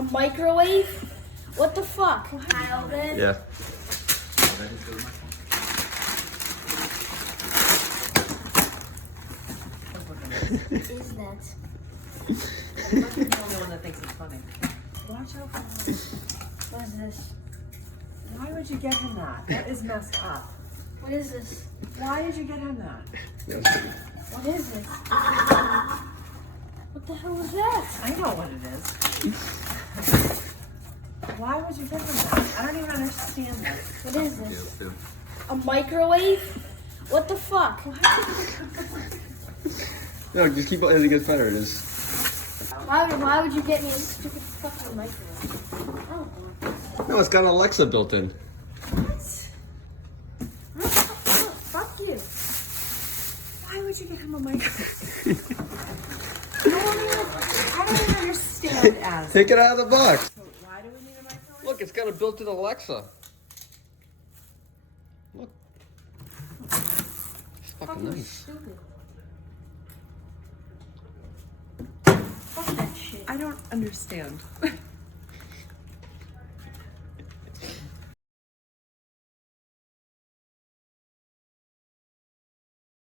A microwave? What the fuck? Hi, Alvin. Yeah. What is that? I'm not the only one that thinks it's funny. Watch out for him. What is this? Why would you get him that? That is messed up. What is this? Why did you get him that? What is this? What the hell is that? I know what it is. Why would you get him that? I don't even understand this. What is this? A microwave? What the fuck? No, just keep as it gets better. It is. Why would you get me a stupid fucking microwave? I don't want this. No, it's got Alexa built in. Fuck you. Why would you get him a microwave? I don't even understand as. Take it out of the box. So why do we need a microwave? Look, it's got a built-in Alexa. Look. It's fucking nice. Stupid. I don't understand.